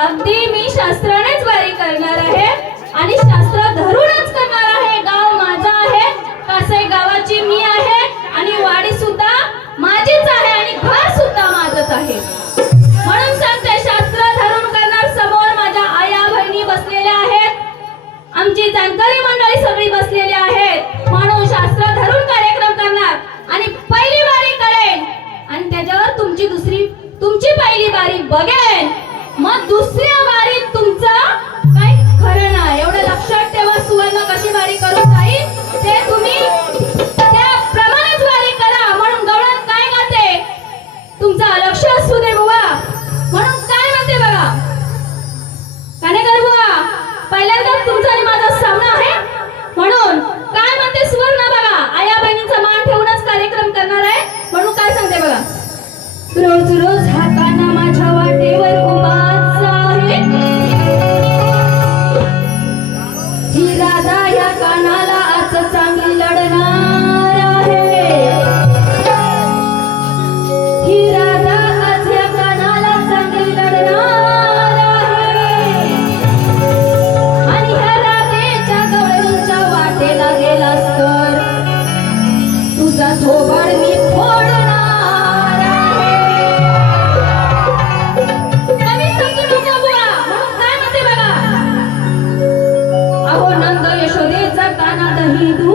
अगदी मी शास्त्रानेच वारी करणार आहे आणि शास्त्र धरूनच करणार आहे. गाव माझा आहे कासे गावाची मी आहे आणि वाडी सुद्धा माझीच आहे आणि घर सुद्धा माझच आहे. म्हणून सांगते शास्त्र धरून करणार समोर माझ्या आया बहिणी बसलेल्या आहेत. आमची जानकारी मंडळी सगळी बसलेली आहेत. म्हणून शास्त्र धरून कार्यक्रम करणार आणि पहिली बारी करेन. आणि त्याच्यावर तुमची दुसरी तुमची पहिली बारी बघेन. मग दुसऱ्या वारीत तुमचं काही खरं नाही. एवढं Barrigo